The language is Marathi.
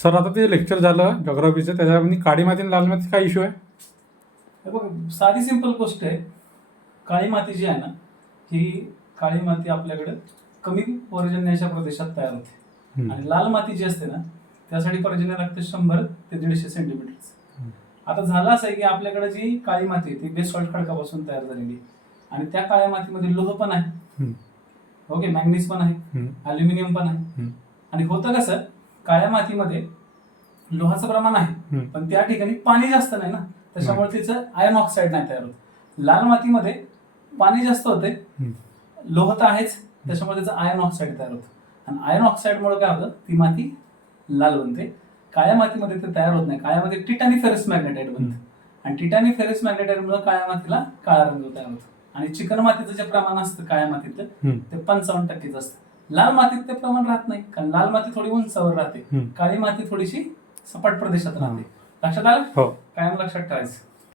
सर आता ते लेक्चर झालं जॉग्राफीचं, त्याच्यामध्ये काळी माती आणि लाल माती काय इश्यू आहे? हे बघ, साधी सिंपल गोष्ट आहे. काळी माती जी आहे ना, ही काळी माती आपल्याकडे कमी पर्जन्याच्या प्रदेशात तयार होते आणि लाल माती जी असते ना, त्यासाठी पर्जन्य लागते 100 ते 150 सेंटीमीटर. आता झालं असं आहे की आपल्याकडे जी काळी माती आहे ती बेसॉल्ट खडकापासून तयार झालेली आणि त्या काळ्या मातीमध्ये लोह पण आहे, ओके, मॅग्नीज पण आहे, अल्युमिनियम पण आहे. आणि होतं कसं, काळ्या मातीमध्ये लोहाचं प्रमाण आहे पण त्या ठिकाणी पाणी जास्त नाही ना, त्याच्यामुळे तिचं आयर्न ऑक्साईड नाही तयार होत. लाल मातीमध्ये पाणी जास्त होते, लोह तर आहेच, त्याच्यामुळे त्याचं आयर्न ऑक्साईड तयार होतं आणि आयर्न ऑक्साईडमुळे काय होतं, ती माती लाल बनते. काळ्या मातीमध्ये ते तयार होत नाही. काळ्यामध्ये टिटॅनी फेरस मॅग्नेटाइट बनतं आणि टिटॅनी फेरस मॅग्नेटाइटमुळे काळ्या मातीला काळा रंग तयार होतो. आणि चिकन मातीचं जे प्रमाण असतं काळ्या मातीतलं ते 55% असतं. लाल मातीत ते प्रमाण राहत नाही, कारण लाल माती थोडी उंचावर राहते, काळी माती थोडीशी सपाट प्रदेशात राहते. लक्षात आलं? हो. कायम लक्षात ठेवायचं.